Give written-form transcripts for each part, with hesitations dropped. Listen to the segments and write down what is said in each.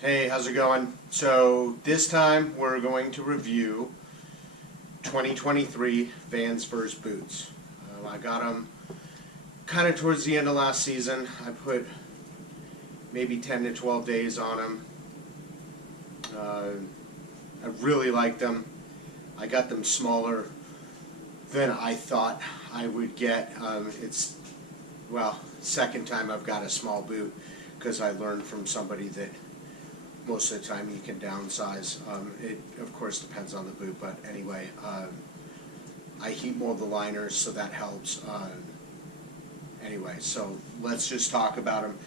Hey, how's it going? So this time we're going to review 2023 Vans Verse Boots. I got them kind of towards the end of last season. I put maybe 10 to 12 days on them. I really like them. I got them smaller than I thought I would get. Second time I've got a small boot because I learned from somebody that most of the time you can downsize. It of course depends on the boot, but anyway, I heat mold the liners, so that helps. Anyway, so let's just talk about them.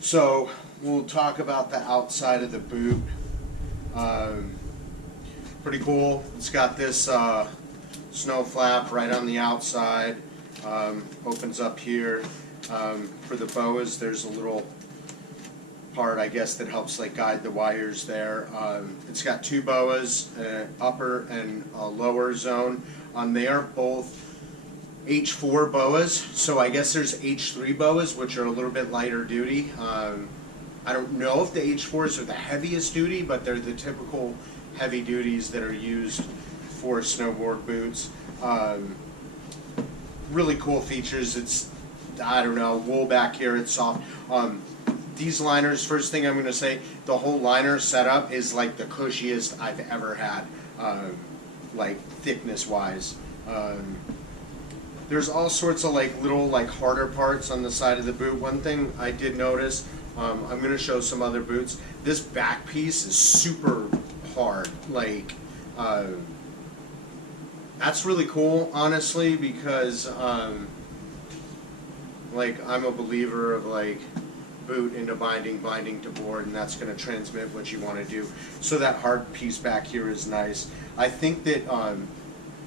So we'll talk about the outside of the boot. Pretty cool. It's got this snow flap right on the outside. Opens up here. For the boas, there's a little part, I guess, that helps like guide the wires there. It's got two boas, upper and a lower zone. They are both H4 boas, so I guess there's H3 boas, which are a little bit lighter duty. I don't know if the H4s are the heaviest duty, but they're the typical heavy duties that are used for snowboard boots. Really cool features. It's, I don't know, wool back here, it's soft. These liners, first thing I'm going to say, the whole liner setup is like the cushiest I've ever had, like thickness wise. There's all sorts of like little like harder parts on the side of the boot. One thing I did notice, I'm going to show some other boots, this back piece is super hard. Like, that's really cool, honestly, because like I'm a believer of like boot into binding, binding to board, and that's going to transmit what you want to do. So that hard piece back here is nice. I think that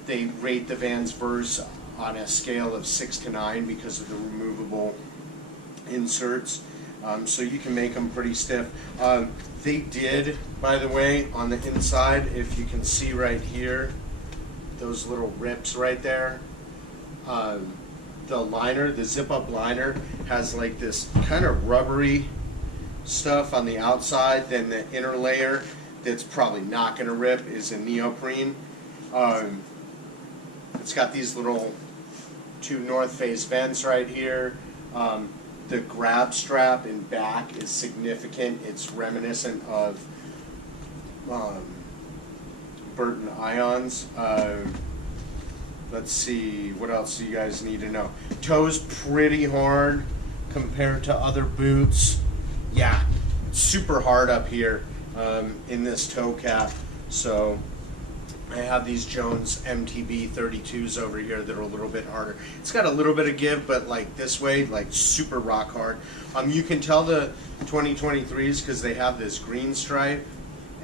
they rate the Vans Verse on a scale of 6 to 9 because of the removable inserts. So you can make them pretty stiff. They did, by the way, on the inside, if you can see right here, those little rips right there, the liner, the zip-up liner, has like this kind of rubbery stuff on the outside. Then the inner layer that's probably not going to rip is a neoprene. It's got these little two North Face vents right here. The grab strap in back is significant. It's reminiscent of Burton Ions. Let's see, what else do you guys need to know? Toe's pretty hard compared to other boots. Yeah, super hard up here in this toe cap. So I have these Jones MTB 32s over here that are a little bit harder. It's got a little bit of give, but like this way, like super rock hard. You can tell the 2023s because they have this green stripe,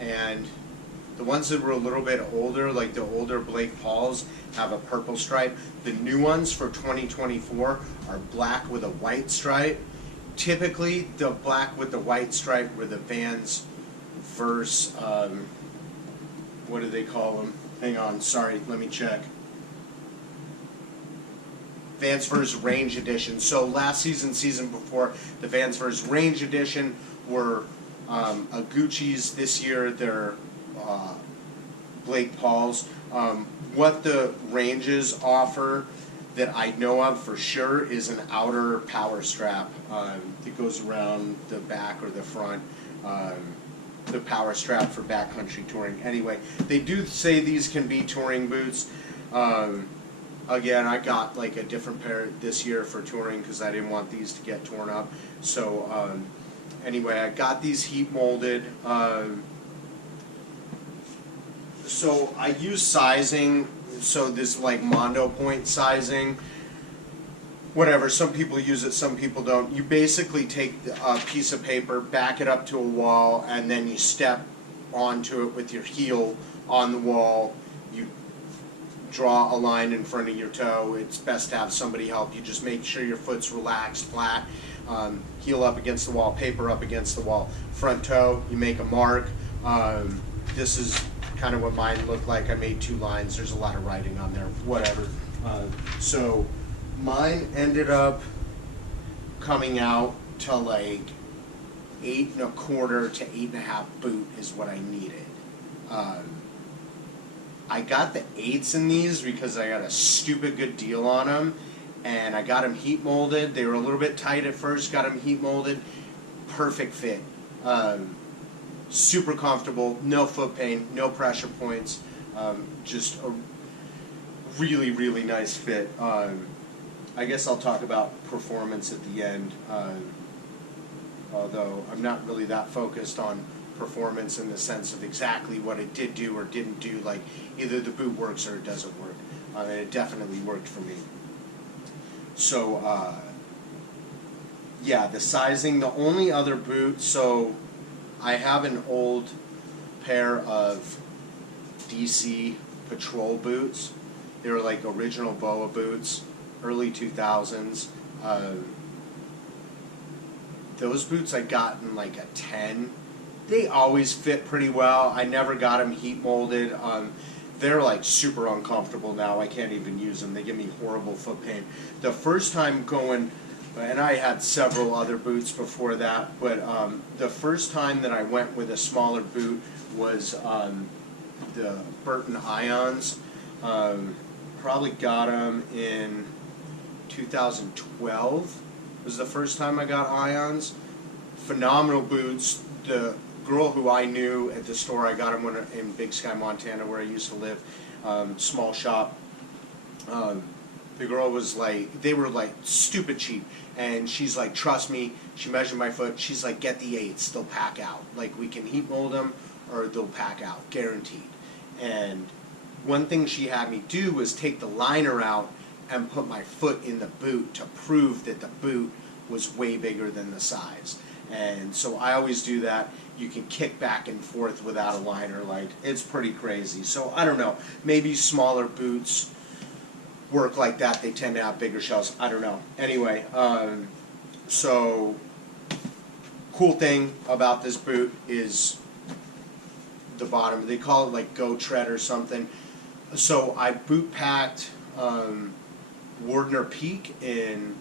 and the ones that were a little bit older, like the older Blake Pauls, have a purple stripe. The new ones for 2024 are black with a white stripe. Typically, the black with the white stripe were the Vans Verse, what do they call them? Hang on, sorry, let me check. Vans Verse Range Edition. So last season before, the Vans Verse Range Edition were a Gucci's. This year they're Blake Pauls. What the ranges offer that I know of for sure is an outer power strap that goes around the back or the front. The power strap for backcountry touring. Anyway, they do say these can be touring boots. Again, I got like a different pair this year for touring because I didn't want these to get torn up. So anyway, I got these heat molded. So I use sizing, so this like Mondo point sizing, whatever, some people use it, some people don't. You basically take a piece of paper, back it up to a wall, and then you step onto it with your heel on the wall. You draw a line in front of your toe. It's best to have somebody help you. Just make sure your foot's relaxed, flat, heel up against the wall, paper up against the wall. Front toe, you make a mark. This is kind of what mine looked like. I made 2 lines. There's a lot of writing on there, whatever. So mine ended up coming out to like 8.25 to 8.5 boot is what I needed. I got the 8s in these because I got a stupid good deal on them, and I got them heat molded. They were a little bit tight at first, got them heat molded. Perfect fit. Super comfortable, no foot pain, no pressure points. Just a really, really nice fit. I guess I'll talk about performance at the end, although I'm not really that focused on performance in the sense of exactly what it did do or didn't do. Like, either the boot works or it doesn't work. And it definitely worked for me. So, yeah, the sizing, the only other boot, so I have an old pair of DC Patrol boots. They were like original BOA boots, early 2000s. Those boots I got in like a 10. They always fit pretty well. I never got them heat molded. They're like super uncomfortable now. I can't even use them. They give me horrible foot pain. The first time going, and I had several other boots before that, but the first time that I went with a smaller boot was the Burton Ions. Probably got them in 2012 was the first time I got Ions. Phenomenal boots. The girl who I knew at the store, I got them when in Big Sky, Montana, where I used to live, small shop. The girl was like, they were like stupid cheap, and she's like, trust me. She measured my foot. She's like, get the 8s, they'll pack out. Like, we can heat mold them, or they'll pack out, guaranteed. And one thing she had me do was take the liner out and put my foot in the boot to prove that the boot was way bigger than the size. And so I always do that. You can kick back and forth without a liner. Like, it's pretty crazy. So I don't know. Maybe smaller boots work like that. They tend to have bigger shells. I don't know. Anyway, so cool thing about this boot is the bottom. They call it like Go Tread or something. So I boot packed Wardner Peak in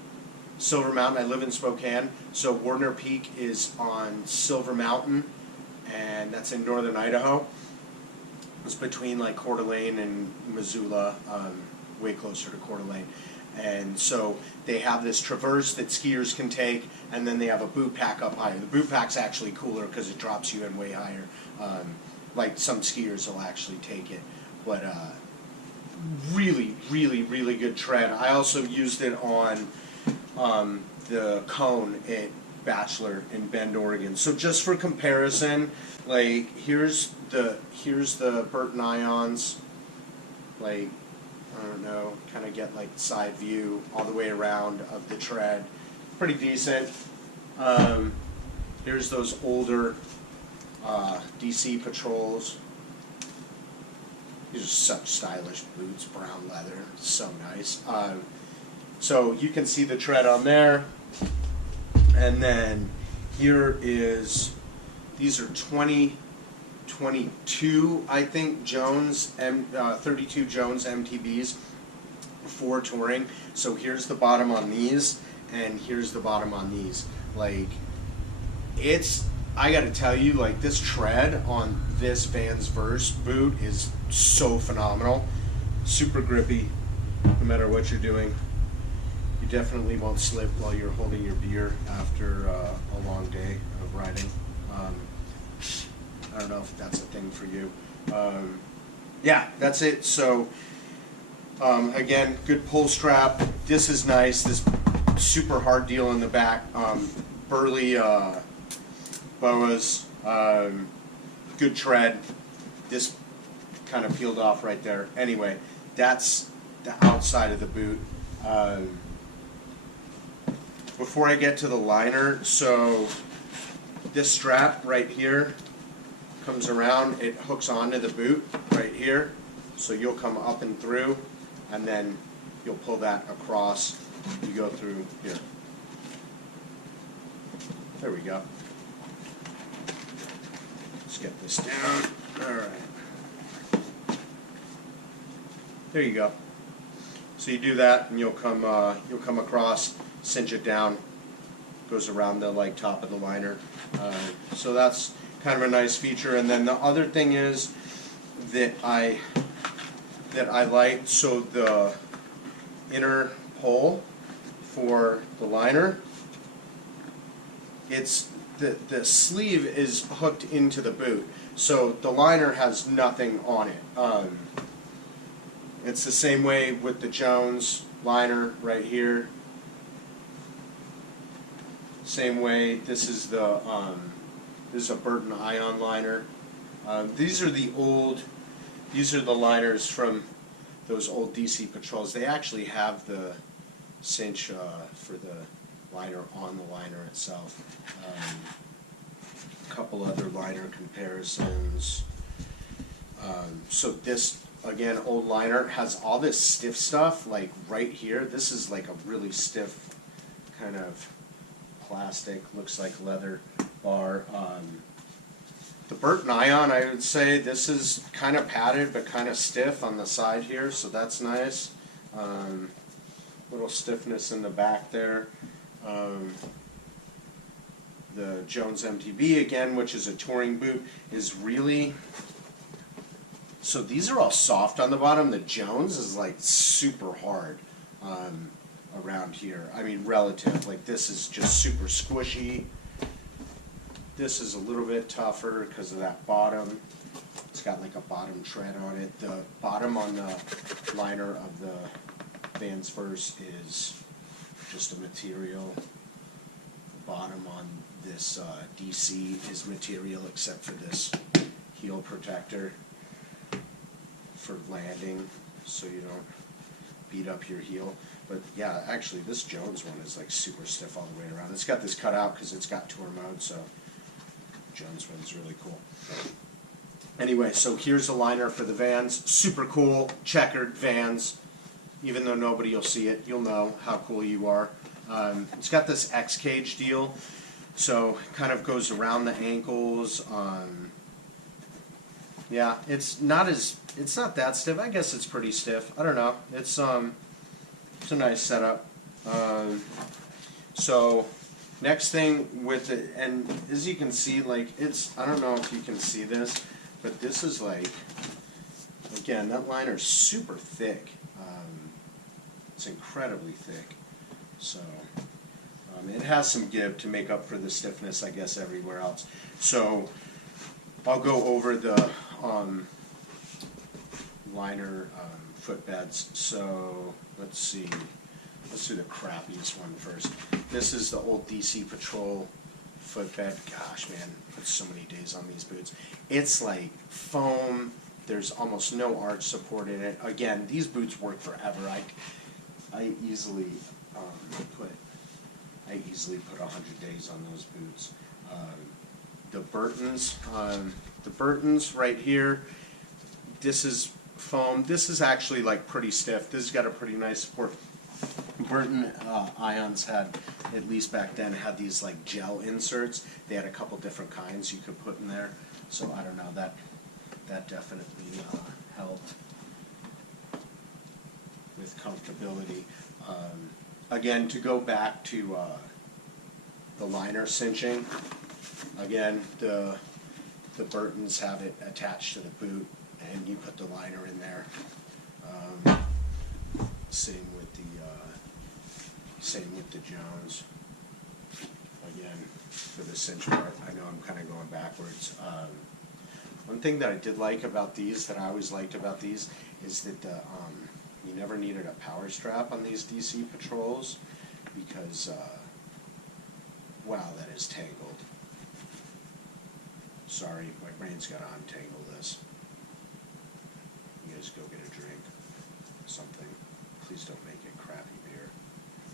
Silver Mountain. I live in Spokane, so Wardner Peak is on Silver Mountain, and that's in northern Idaho. It's between like Coeur d'Alene and Missoula, way closer to Coeur d'Alene. And so they have this traverse that skiers can take, and then they have a boot pack up higher. The boot pack's actually cooler because it drops you in way higher. Like some skiers will actually take it, but really, really, really good tread. I also used it on the cone at Bachelor in Bend, Oregon. So just for comparison, like here's the Burton Ions. Like, I don't know, kind of get like side view all the way around of the tread. Pretty decent. Here's those older DC Patrols. These are such stylish boots, brown leather, so nice. So you can see the tread on there. And then here is, these are 2022, I think, Jones, 32 Jones MTBs for touring. So here's the bottom on these, and here's the bottom on these. Like, it's, I gotta tell you, like, this tread on this Vans Verse boot is so phenomenal. Super grippy, no matter what you're doing. You definitely won't slip while you're holding your beer after a long day of riding. I don't know if that's a thing for you. Yeah, that's it. So, again, good pull strap. This is nice. This super hard deal in the back. Burley boas. Good tread. This kind of peeled off right there. Anyway, that's the outside of the boot. Before I get to the liner, so this strap right here comes around, it hooks onto the boot right here, so you'll come up and through, and then you'll pull that across. You go through here. There we go. Let's get this down. All right. There you go. So you do that, and you'll come across, cinch it down, goes around the like top of the liner. So that's kind of a nice feature. And then the other thing is that I like, so the inner hole for the liner, it's the sleeve is hooked into the boot, so the liner has nothing on it. It's the same way with the Jones liner right here. Same way, this is the this is a Burton Ion liner. These are the liners from those old DC Patrols. They actually have the cinch for the liner on the liner itself. A couple other liner comparisons. So this, again, old liner has all this stiff stuff like right here. This is like a really stiff kind of plastic, looks like leather bar. The Burton Ion, I would say this is kind of padded but kind of stiff on the side here, so that's nice. Little stiffness in the back there. The Jones MTB, again, which is a touring boot, is really, so these are all soft on the bottom. The Jones is like super hard around here. I mean, relative, like this is just super squishy. This is a little bit tougher because of that bottom. It's got like a bottom tread on it. The bottom on the liner of the Vans Verse is just a material. The bottom on this DC is material except for this heel protector for landing so you don't beat up your heel. But yeah, actually this Jones one is like super stiff all the way around. It's got this cut out because it's got tour mode, so Jones one's really cool. Anyway, so here's a liner for the Vans. Super cool, checkered Vans. Even though nobody will see it, you'll know how cool you are. It's got this X cage deal, so it kind of goes around the ankles. Yeah, it's not that stiff. I guess it's pretty stiff. I don't know. It's a nice setup. So next thing with it, and as you can see, like I don't know if you can see this, but this is like, again, that liner's super thick. It's incredibly thick. So it has some give to make up for the stiffness, I guess, everywhere else. So I'll go over the liner footbeds. So let's see. Let's do the crappiest one first. This is the old DC Patrol footbed. Gosh, man, put so many days on these boots. It's like foam. There's almost no arch support in it. Again, these boots work forever. I easily put 100 days on those boots. The Burtons right here. This is foam. This is actually like pretty stiff. This has got a pretty nice support. Burton Ions had, at least back then, had these like gel inserts. They had a couple different kinds you could put in there. So I don't know, that definitely helped with comfortability. Again, to go back to the liner cinching, again, the Burtons have it attached to the boot, and you put the liner in there. Same with the Jones. Again, for the cinch part, I know I'm kind of going backwards. One thing that I did like about these, that I always liked about these, is that you never needed a power strap on these DC Patrols because, wow, that is tangled. Sorry, my brain's got to untangle this. You guys go get a drink, something. Please don't make it crappy beer.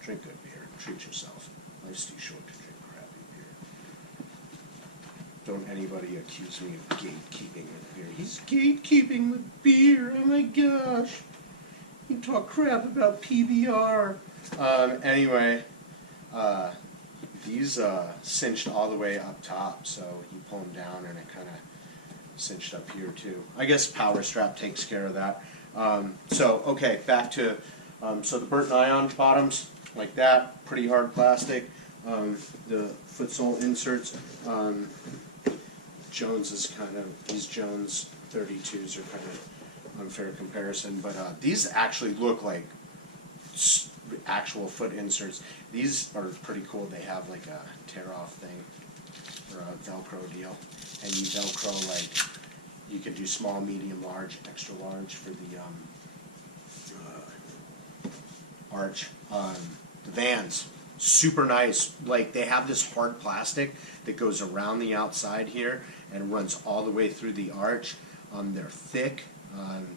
Drink good beer. Treat yourself. Life's too short to drink crappy beer. Don't anybody accuse me of gatekeeping with beer. He's gatekeeping with beer. Oh my gosh. You talk crap about PBR. Anyway, these cinched all the way up top, so you pull them down and it kind of cinched up here too. I guess power strap takes care of that. So okay, back to so the Burton Ion bottoms like that, pretty hard plastic. the footsole inserts. Jones is kind of, these Jones 32s are kind of unfair comparison, but these actually look like actual foot inserts. These are pretty cool. They have like a tear-off thing or a Velcro deal, and you Velcro like, you could do small, medium, large, extra large for the arch. The Vans, super nice. Like, they have this hard plastic that goes around the outside here and runs all the way through the arch. They're thick.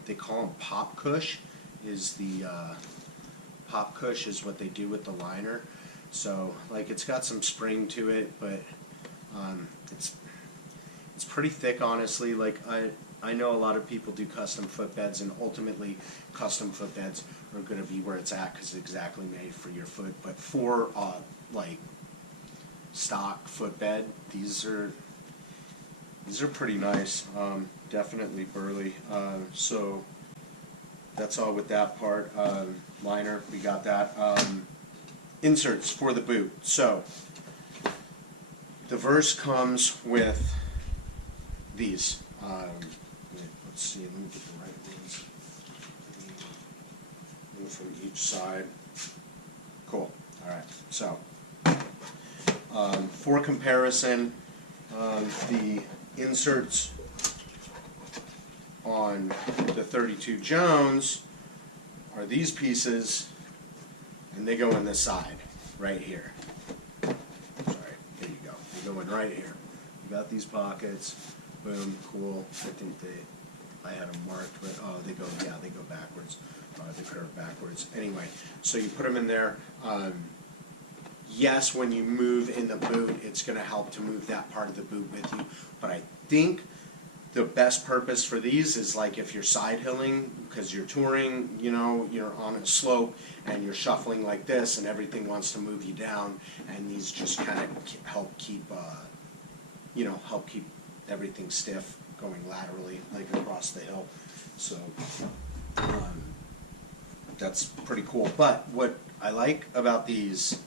They call them pop cush. Pop cush is what they do with the liner. So, like, it's got some spring to it, but it's pretty thick, honestly. Like, I know a lot of people do custom footbeds, and ultimately custom footbeds are going to be where it's at because it's exactly made for your foot. But for like stock footbed, these are pretty nice. Definitely burly. So that's all with that part. Liner, we got that. Inserts for the boot. So the Verse comes with these. Let's see, let me get the right ones. One from each side. Cool. All right. So, for comparison, the inserts on the 32 Jones are these pieces, and they go in the side, right here. Sorry, there you go. They go in right here. You got these pockets. Boom, cool. I think I had them marked, but oh, they go backwards. They curve backwards. Anyway, so you put them in there. Yes, when you move in the boot, it's going to help to move that part of the boot with you. But I think the best purpose for these is like if you're side hilling, because you're touring, you know, you're on a slope and you're shuffling like this, and everything wants to move you down, and these just kind of help keep, help keep everything stiff going laterally, like across the hill. So that's pretty cool. But what I like about these,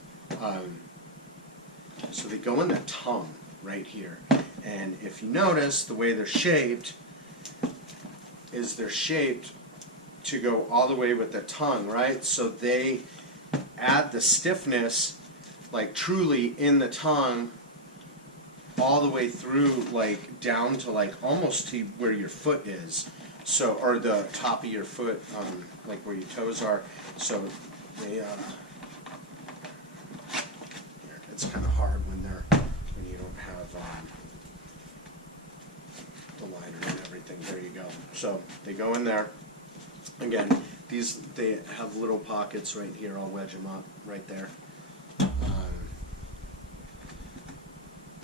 so they go in the tongue right here. And if you notice, the way they're shaped is they're shaped to go all the way with the tongue, right? So they add the stiffness, like truly in the tongue, all the way through, like down to like almost to where your foot is. So, or the top of your foot, like where your toes are. So they, it's kind of hard when you don't have the liner and everything. There you go. So they go in there. Again, they have little pockets right here. I'll wedge them up right there.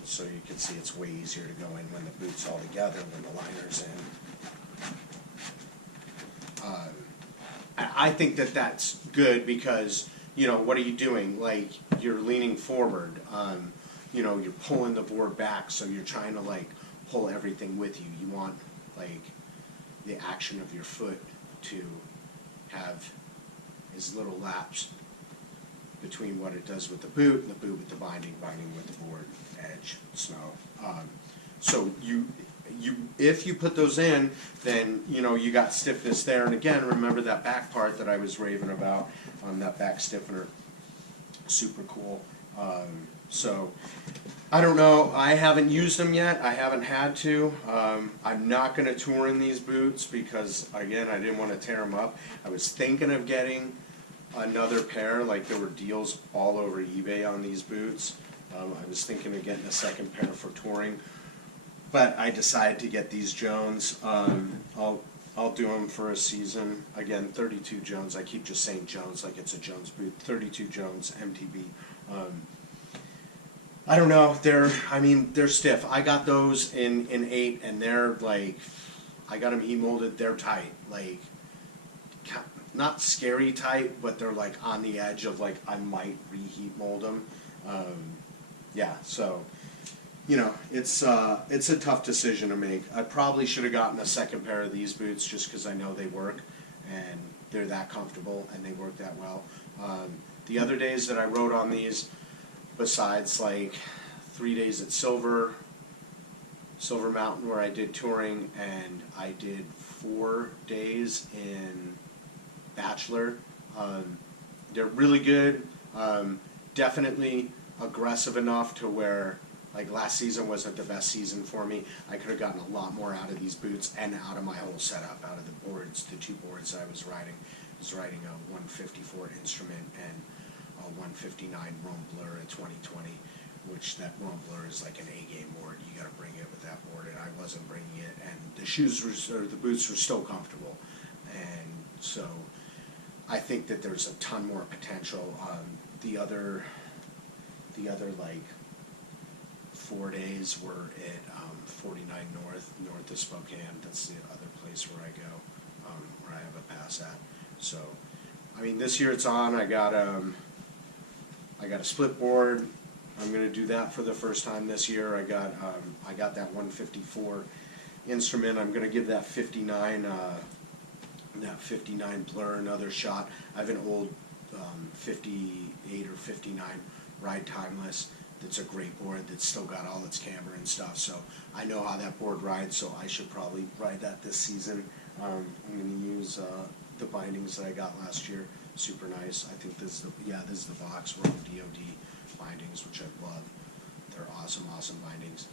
So you can see it's way easier to go in when the boot's all together, when the liner's in. I think that that's good because, you know, what are you doing? Like, you're leaning forward. You know, you're pulling the board back, so you're trying to, like, pull everything with you. You want, like, the action of your foot to have as little lapse between what it does with the boot and the boot with the binding with the board, edge, snow. So if you put those in, then you know you got stiffness there. And again, remember that back part that I was raving about on that back stiffener. Super cool. So I don't know. I haven't used them yet. I haven't had to. I'm not going to tour in these boots because, again, I didn't want to tear them up. I was thinking of getting another pair. Like, there were deals all over eBay on these boots. I was thinking of getting a second pair for touring, but I decided to get these Jones. I'll do them for a season. Again, 32 Jones. I keep just saying Jones like it's a Jones boot. 32 Jones MTB. I don't know. They're stiff. I got those in 8, and they're like, I got them heat molded. They're tight. Like, not scary tight, but they're like on the edge of like I might reheat mold them. Yeah, so you know it's a tough decision to make. I probably should have gotten a second pair of these boots just because I know they work and they're that comfortable and they work that well. The other days that I rode on these, besides like 3 days at Silver Mountain where I did touring, and I did 4 days in Bachelor. They're really good. Definitely aggressive enough to where, like, last season wasn't the best season for me. I could have gotten a lot more out of these boots and out of my whole setup, out of the boards, the 2 boards that I was riding. I was riding a 154 Instrument and a 159 Rome Blur at 2020, which that Rome Blur is like an A-game board. You got to bring it with that board, and I wasn't bringing it. And the shoes were, or the boots were still comfortable, and so I think that there's a ton more potential. The other like 4 days were at 49 north of Spokane. That's the other place where I go, where I have a pass at. So, I mean, this year it's on. I got a split board. I'm gonna do that for the first time this year. I got that 154 Instrument. I'm gonna give that 59 Blur another shot. I have an old 58 or 59 Ride Timeless that's a great board that's still got all its camber and stuff, so I know how that board rides, so I should probably ride that this season. I'm going to use the bindings that I got last year. Super nice. I think this is the box Rome DOD bindings, which I love. They're awesome bindings.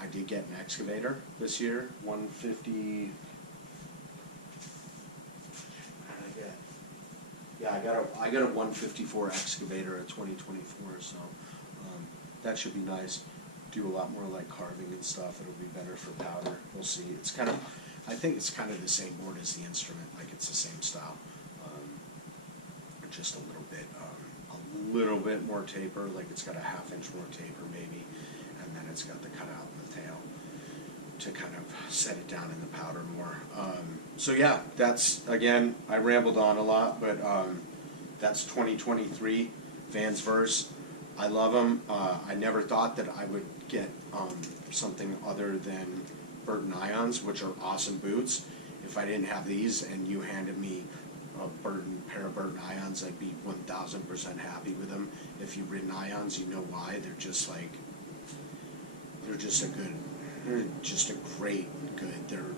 I did get an excavator this year, 150. Yeah, I got a 154 excavator at 2024, so that should be nice. Do a lot more like carving and stuff. It'll be better for powder. We'll see. It's kind of, I think it's kind of the same board as the Instrument. Like, it's the same style, just a little bit more taper. Like, it's got a ½ inch more taper maybe, and then it's got the cutout in the tail to kind of set it down in the powder more. So yeah, that's, again, I rambled on a lot, but that's 2023 Vans Verse. I love them. I never thought that I would get something other than Burton Ions, which are awesome boots. If I didn't have these and you handed me a pair of Burton Ions, I'd be 1000% happy with them. If you've ridden Ions, you know why. They're just like, they're just a great good. They're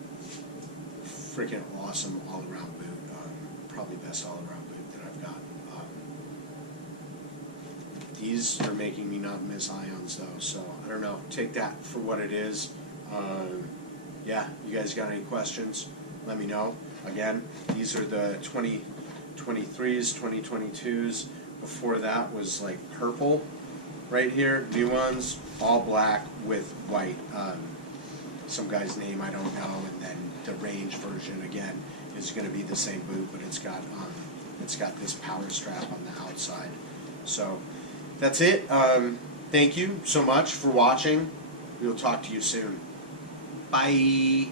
freaking awesome all-around boot. Probably best all-around boot that I've gotten. These are making me not miss Ions though, so I don't know. Take that for what it is. Yeah, you guys got any questions? Let me know. Again, these are the 2023s, 2022s. Before that was like purple right here. New ones, all black with white. Some guy's name I don't know, and then the range version again is going to be the same boot, but it's got this power strap on the outside. So that's it. Thank you so much for watching. We'll talk to you soon. Bye.